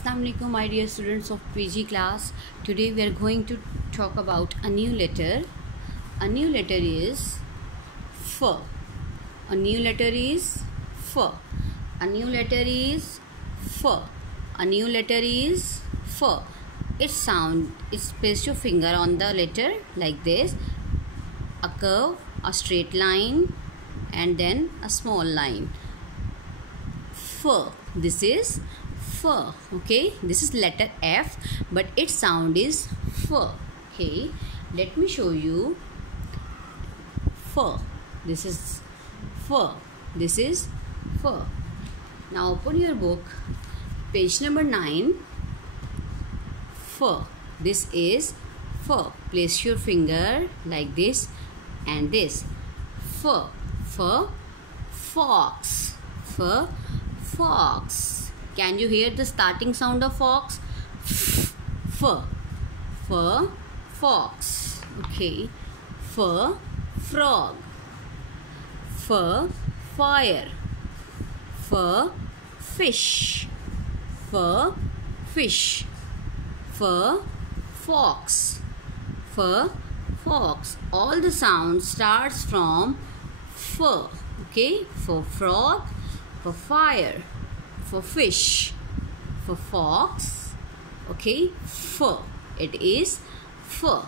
Assalamu alaikum, my dear students of PG class. Today we are going to talk about a new letter. A new letter is F. A new letter is F. A new letter is F. A new letter is F. Its sound is place your finger on the letter like this. A curve, a straight line, and then a small line. F. This is F. Okay, this is letter F, but its sound is F. Okay, let me show you. F. This is F. This is F. Now open your book, page number 9. F. This is F. Place your finger like this and this. F. F. Fox. F. Fox. Can you hear the starting sound of fox? F. F. Fox. Okay. F. Frog. F. Fire. F. Fish. F. Fish. F. Fox. F. Fox. All the sound starts from F. Okay. For frog. For fire. For fish. For fox. Okay. F. It is F.